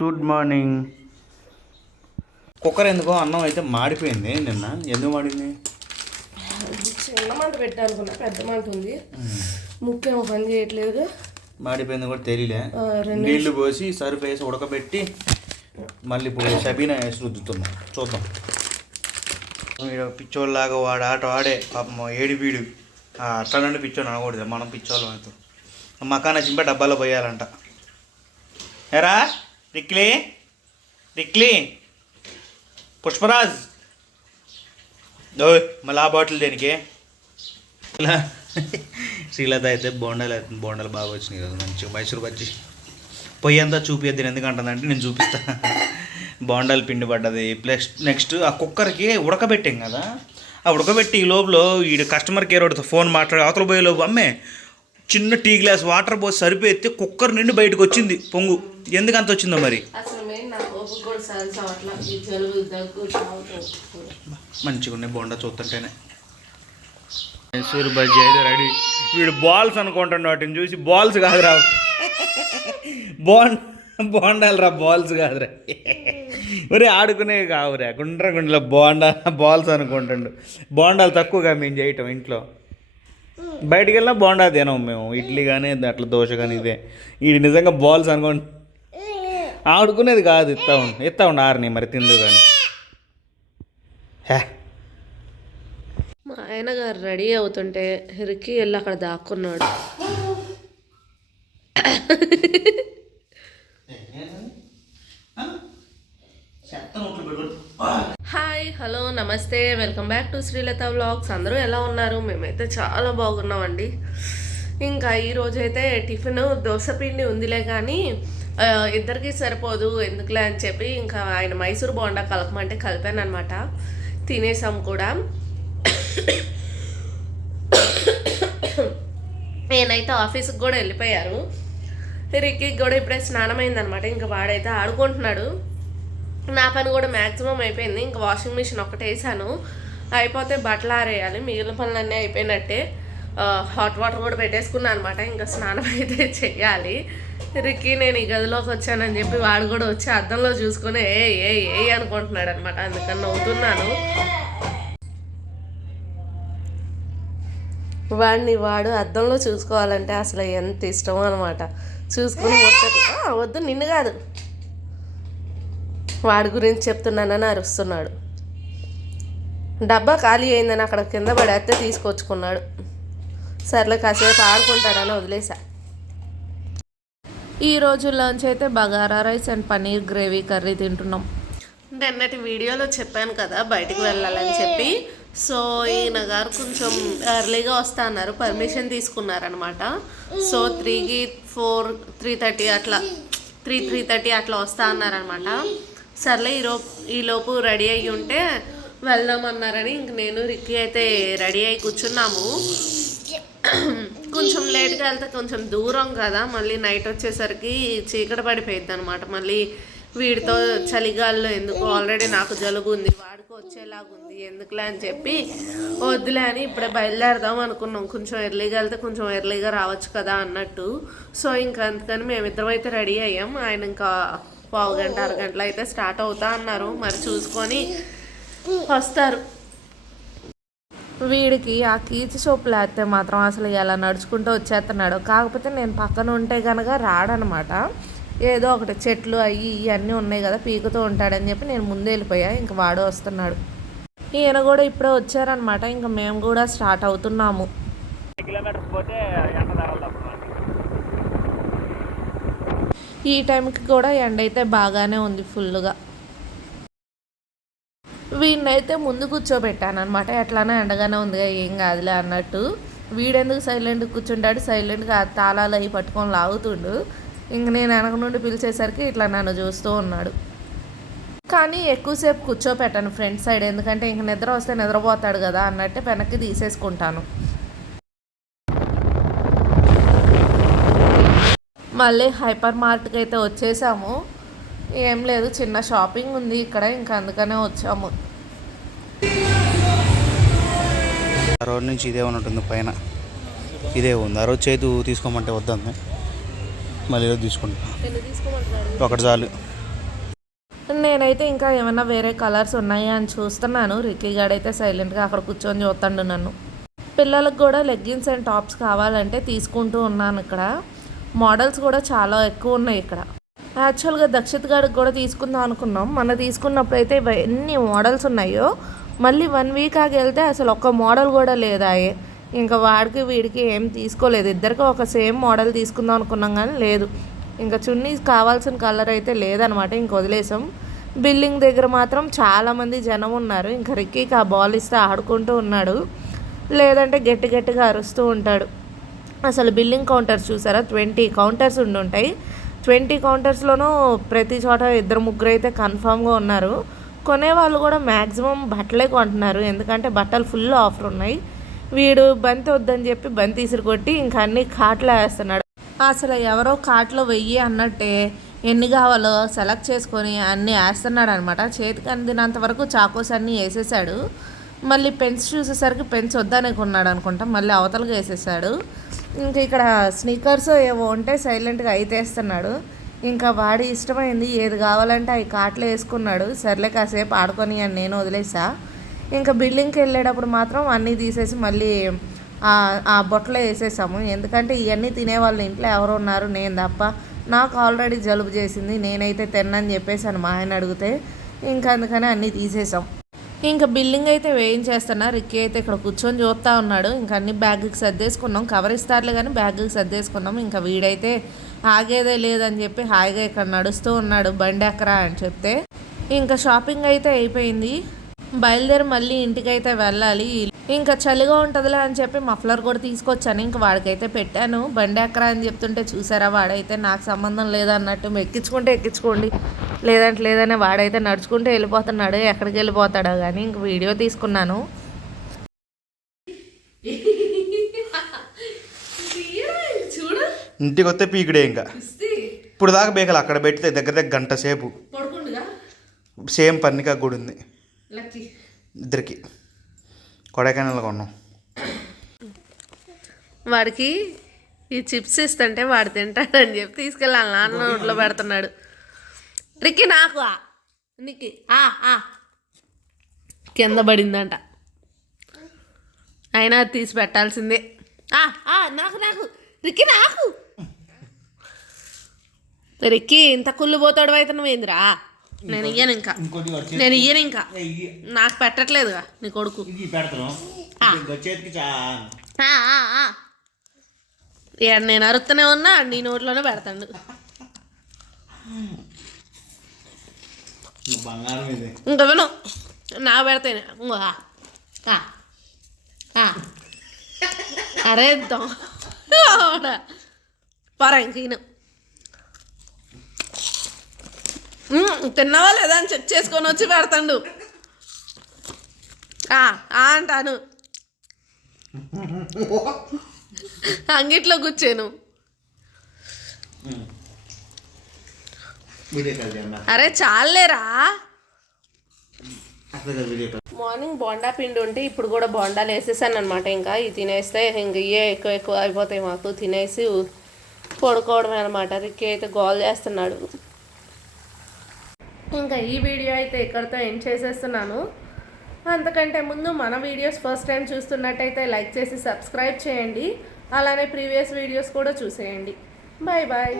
Good morning. Cooker ఎందుకో అన్నం అయితే మాడిపోయింది నిన్న. ఎందుకు మాడింది? చిన్న మంట పెట్టాలనుకున్నా, పెద్ద మంట ఉంది. ముఖ్యం పని చేయట్లేదు. మాడిపోయింది కూడా తెలియలే. నీళ్లు పోసి సర్ఫ్ వేసి ఉడకబెట్టి మళ్ళీ ఇప్పుడు సబీనా వేసి రుద్దుతున్నాం. చూద్దాం. వీడు పిచ్చోళ్ళలాగా వాడు ఆట ఆడే పాపం ఏడిపీడు. అట్లా నుండి పిచ్చోళ్ళు అనకూడదు, మనం పిచ్చోళ్ళం అవుతాం. మకాన చింపే డబ్బాలో పోయాలంట. ఎరా రిక్లీ రిక్లీ పుష్పరాజ్ మళ్ళీ ఆ బాటిల్ దేనికి? ఇలా శ్రీలత అయితే బోండాలు బాగా వచ్చినాయి కదా, మంచిగా మైసూర్ బజ్జీ. పొయ్యి అంతా చూపియద్దు ఎందుకంటుందంటే నేను చూపిస్తా. బోండాలు పిండి పడ్డది. ప్లస్ నెక్స్ట్ ఆ కుక్కర్కి ఉడకబెట్టాం కదా, ఆ ఉడకబెట్టి ఈ లోపల ఈ కస్టమర్ కేర్ ఒకటితో ఫోన్ మాట్లాడి అవతల పోయే లోపు అమ్మే చిన్న టీ గ్లాస్ వాటర్ పోసి సరిపోతే కుక్కర్ నుండి బయటకు వచ్చింది పొంగు. ఎందుకు అంత వచ్చిందో మరి. మంచిగా ఉన్నాయి బోండా చూస్తుంటేనే. మైసూర్ బజ్జీ అయితే రెడీ. వీడు బాల్స్ అనుకుంటాడు, వాటిని చూసి బాల్స్ కాదురా బోండాలు రా, బాల్స్ కాదురా. ఒరే ఆడుకునే కావురా, గుండ్రలో బాల్స్ అనుకుంటాడు. బోండాలు తక్కువగా మేము చేయటం ఇంట్లో. బయటికి వెళ్ళినా బోండా తినాం మేము, ఇడ్లీ కానీ అట్లా దోశ కానీ. ఇదే ఇది నిజంగా బాల్స్ అనుకోండి, ఆడుకునేది కాదు. ఎత్తా ఉండు ఆరిని మరి తిందు కానీ. మా ఆయన గారు రెడీ అవుతుంటే హిరికి వెళ్ళి అక్కడ దాక్కున్నాడు. హాయ్, హలో, నమస్తే, welcome back to Srilatha vlogs. అందరూ ఎలా ఉన్నారు? మేమైతే చాలా బాగున్నామండి. ఇంకా ఈరోజు అయితే టిఫిన్ దోశపిండి ఉందిలే కానీ ఇద్దరికి సరిపోదు ఎందుకులే అని చెప్పి ఇంకా ఆయన మైసూర్ బోండా కలపమంటే కలిపాను అనమాట. తినేసాం కూడా. నేనైతే ఆఫీస్కి కూడా వెళ్ళిపోయారు. రిక్కి కూడా ఇప్పుడే స్నానం అయిందనమాట. ఇంకా వాడైతే ఆడుకుంటున్నాడు. నా పని కూడా మ్యాక్సిమం అయిపోయింది. ఇంకా వాషింగ్ మిషన్ ఒకటి వేసాను, అయిపోతే బట్టలు ఆరేయాలి. మిగిలిన పనులన్నీ అయిపోయినట్టే. హాట్ వాటర్ కూడా పెట్టేసుకున్నాను అనమాట. ఇంకా స్నానం అయితే చెయ్యాలి. రిక్కి నేను ఈ గదిలోకి వచ్చానని చెప్పి వాడు కూడా వచ్చి అద్దంలో చూసుకుని ఏ అనుకుంటున్నాడు అనమాట. అందుకని నవ్వుతున్నాను. వాడు అద్దంలో చూసుకోవాలంటే అసలు ఎంత ఇష్టమో అనమాట. చూసుకుని వద్దు నిన్ను కాదు, వాడి గురించి చెప్తున్నానని అరుస్తున్నాడు. డబ్బా ఖాళీ అయిందని అక్కడ కింద పడేస్తే తీసుకొచ్చుకున్నాడు. సర్లే కాసేపు ఆడుకుంటాడని వదిలేసా. ఈరోజు లంచ్ అయితే bagara rice and paneer gravy curry తింటున్నాం. నిన్నటి వీడియోలో చెప్పాను కదా బయటికి వెళ్ళాలని చెప్పి. సో ఈయన గారు కొంచెం ఎర్లీగా వస్తా అన్నారు, పర్మిషన్ తీసుకున్నారనమాట. సో 3కి 3:30 అట్లా 3:30 అట్లా వస్తా అన్నారనమాట. సర్లే ఈలోపు రెడీ అయ్యి ఉంటే వెళ్దామన్నారని ఇంక నేను రిక్కి అయితే రెడీ అయ్యి కూర్చున్నాము. కొంచెం లేట్గా వెళ్తే కొంచెం దూరం కదా, మళ్ళీ నైట్ వచ్చేసరికి చీకటి పడిపోయింది అనమాట. మళ్ళీ వీడితో చలిగాల్లో ఎందుకు, ఆల్రెడీ నాకు జలుబు ఉంది, వాడికి వచ్చేలాగుంది, ఎందుకులే అని చెప్పి వద్దులే అని ఇప్పుడే బయలుదేరదాం అనుకున్నాం. కొంచెం ఎర్లీగా వెళ్తే కొంచెం ఎర్లీగా రావచ్చు కదా అన్నట్టు. సో ఇంకా అందుకని మేమిద్దరం అయితే రెడీ అయ్యాం. ఆయన ఇంకా పావు గంట అరగంటలో అయితే స్టార్ట్ అవుతా అన్నారు. మరి చూసుకొని వస్తారు. వీడికి ఆ కీచు సోపులు వేస్తే మాత్రం అసలు ఎలా నడుచుకుంటూ వచ్చేస్తున్నాడు. కాకపోతే నేను పక్కన ఉంటే కనుక రాడనమాట. ఏదో ఒకటి చెట్లు అవి ఇవన్నీ ఉన్నాయి కదా, పీకుతూ ఉంటాడని చెప్పి నేను ముందే వెళ్ళిపోయా. ఇంకా వాడు వస్తున్నాడు. ఈయన కూడా ఇప్పుడే వచ్చారనమాట. ఇంకా మేము కూడా స్టార్ట్ అవుతున్నాము. ఈ టైంకి కూడా ఎండ అయితే బాగానే ఉంది ఫుల్గా. వీడినైతే ముందు కూర్చోబెట్టాను అనమాట. ఎట్లానో ఎండగానే ఉందిగా ఏం కాదులే అన్నట్టు. వీడెందుకు సైలెంట్గా కూర్చుంటాడు, సైలెంట్గా తాళాలు అవి పట్టుకొని లాగుతుండు. ఇంక నేను వెనక నుండి పిలిచేసరికి ఇట్లా నన్ను చూస్తూ ఉన్నాడు. కానీ ఎక్కువసేపు కూర్చోపెట్టాను ఫ్రంట్ సైడ్, ఎందుకంటే ఇంక నిద్ర వస్తే నిద్రపోతాడు కదా అన్నట్టు వెనక్కి తీసేసుకుంటాను. మళ్ళీ హైపర్ మార్ట్కి అయితే వచ్చేసాము. ఏం లేదు, చిన్న షాపింగ్ ఉంది ఇక్కడ, ఇంకా అందుకనే వచ్చాము. ఆ రోజు నుంచి ఇదే ఉంటుంది, పైన ఇదే ఉంది. ఆ రోజు చేతు తీసుకోమంటే వద్దాము, మళ్ళీ ఈరోజు తీసుకుంటాం. ఒకటి చాలు. నేనైతే ఇంకా ఏమన్నా వేరే కలర్స్ ఉన్నాయా అని చూస్తున్నాను. రిక్కీ గాడైతే సైలెంట్గా అక్కడ కూర్చొని చూస్తాడు నన్ను. పిల్లలకు కూడా లెగ్గిన్స్ అండ్ టాప్స్ కావాలంటే తీసుకుంటూ ఉన్నాను. ఇక్కడ మోడల్స్ కూడా చాలా ఎక్కువ ఉన్నాయి ఇక్కడ. యాక్చువల్గా దక్షిత్ గాడికి కూడా తీసుకుందాం అనుకున్నాం. మన తీసుకున్నప్పుడు అయితే ఎన్ని మోడల్స్ ఉన్నాయో మళ్ళీ 1 వీక్ ఆగి వెళ్తే అసలు ఒక్క మోడల్ కూడా లేదాయే. ఇంకా వాడికి వీడికి ఏం తీసుకోలేదు. ఇద్దరికి ఒక సేమ్ మోడల్ తీసుకుందాం అనుకున్నాం కానీ లేదు. ఇంకా చున్నీ కావాల్సిన కలర్ అయితే లేదనమాట. ఇంక వదిలేసాం. బిల్డింగ్ దగ్గర మాత్రం చాలామంది జనం ఉన్నారు. ఇంకా రిక్కీకి ఆ బాల్ ఇస్తే ఆడుకుంటూ ఉన్నాడు, లేదంటే గట్టి గట్టిగా అరుస్తూ ఉంటాడు. అసలు బిల్లింగ్ కౌంటర్స్ చూసారా, 20 కౌంటర్స్ ఉండుంటాయి. 20 కౌంటర్స్లోనూ ప్రతి చోట 2-3 అయితే కన్ఫామ్గా ఉన్నారు. కొనేవాళ్ళు కూడా మ్యాక్సిమం బట్టలే కొంటున్నారు, ఎందుకంటే బట్టలు ఫుల్ ఆఫర్ ఉన్నాయి. వీడు బంతి వద్దని చెప్పి బంతి ఇసురు కొట్టి ఇంకా అన్ని కార్ట్లో వేస్తున్నాడు. అసలు ఎవరో కార్ట్లో వెయ్యి అన్నట్టే ఎన్ని కావాలో సెలెక్ట్ చేసుకొని అన్నీ వేస్తున్నాడు అనమాట. చేతికి అందినంత వరకు చాకోస్ అన్నీ వేసేసాడు. మళ్ళీ పెన్స్ చూసేసరికి పెన్స్ వద్దనే కొన్నాడు అనుకుంటా, మళ్ళీ అవతలగా వేసేసాడు. ఇంకా ఇక్కడ స్నీకర్స్ ఏవో ఉంటే సైలెంట్గా అయితే వేస్తున్నాడు. ఇంకా వాడి ఇష్టమైంది ఏది కావాలంటే అవి కార్ట్లో వేసుకున్నాడు. సర్లే కాసేపు ఆడుకొని అని నేను వదిలేసా. ఇంకా బిల్డింగ్కి వెళ్ళేటప్పుడు మాత్రం అన్నీ తీసేసి మళ్ళీ ఆ బొట్టలో వేసేసాము. ఎందుకంటే ఇవన్నీ తినేవాళ్ళు ఇంట్లో ఎవరు ఉన్నారు, నేను తప్ప. నాకు ఆల్రెడీ జలుబు చేసింది, నేనైతే తిన్నని చెప్పేసాను మా ఆయన అడిగితే. ఇంకా అందుకని అన్నీ తీసేసాం. ఇంకా బిల్లింగ్ అయితే వేయించేస్తున్నా. రిక్కీ అయితే ఇక్కడ కూర్చొని చూస్తూ ఉన్నాడు. ఇంకా అన్ని బ్యాగ్కి సర్దేసుకున్నాం. కవర్ ఇస్తారులే కానీ బ్యాగ్కి సర్దేసుకున్నాం. ఇంకా వీడైతే ఆగేదే లేదని చెప్పి హాయిగా ఇక్కడ నడుస్తూ ఉన్నాడు, బండి ఎక్కరా అని చెప్తే. ఇంకా షాపింగ్ అయితే అయిపోయింది. బయలుదేరి మళ్ళీ ఇంటికైతే వెళ్ళాలి. ఇంకా చలిగా ఉంటుందిలే అని చెప్పి మఫ్లర్ కూడా తీసుకొచ్చాను. ఇంకా వాడికైతే పెట్టాను. బండి ఎక్కరా అని చెప్తుంటే చూసారా, వాడైతే నాకు సంబంధం లేదన్నట్టు ఎక్కించుకుంటే ఎక్కించుకోండి, లేదంటే లేదనే వాడైతే నడుచుకుంటూ వెళ్ళిపోతున్నాడు. ఎక్కడికి వెళ్ళిపోతాడో కానీ ఇంక వీడియో తీసుకున్నాను. ఇంటికి వస్తే పీకుడే. ఇంకా ఇప్పుడు దాకా బేకలు అక్కడ పెడితే దగ్గర గంట సేపు సేమ్ పన్నికా కూడా ఉంది. ఇద్దరికి కొడైకెనాల్ కొన్నాం. వాడికి ఈ చిప్స్ ఇస్తుంటే వాడు తింటాడని చెప్పి తీసుకెళ్ళాలి, నాన్న నోట్లో పెడుతున్నాడు. రిక్కీ నాకు నీకు కింద పడిందంట, అయినా అది తీసి పెట్టాల్సిందే. నాకు నాకు రిక్కీ నాకు రిక్కీ ఇంత కుళ్ళు పోతాడు అయితే నువ్వేందిరా. నేను ఇయ్యను ఇంకా నాకు పెట్టట్లేదుగా నీ కొడుకు. నేను అరుస్తూనే ఉన్నా, నీ నోట్లోనే పెడతాడు. ఇంకా విను, నా పెడతాను. అరే పరా ఇంక తిన్నావా లేదా అని చెక్ చేసుకొని వచ్చి పెడతాడు. అంటాను, అంగిట్లో కూర్చాను. అరే చాలేరా. మార్నింగ్ బోండా పిండి ఉంటే ఇప్పుడు కూడా బోండాలు వేసేసాను అనమాట. ఇంకా ఇవి తినేస్తే ఇంక ఇవే ఎక్కువ అయిపోతాయి మాకు. తినేసి పడుకోవడమే అనమాట. రిక్కీ అయితే గోల్ చేస్తున్నాడు. ఇంకా ఈ వీడియో అయితే ఇక్కడితో ఎండ్ చేసేస్తున్నాను. అంతకంటే ముందు మన వీడియోస్ ఫస్ట్ టైం చూస్తున్నట్టయితే లైక్ చేసి సబ్స్క్రైబ్ చేయండి. అలానే ప్రీవియస్ వీడియోస్ కూడా చూసేయండి. Bye bye.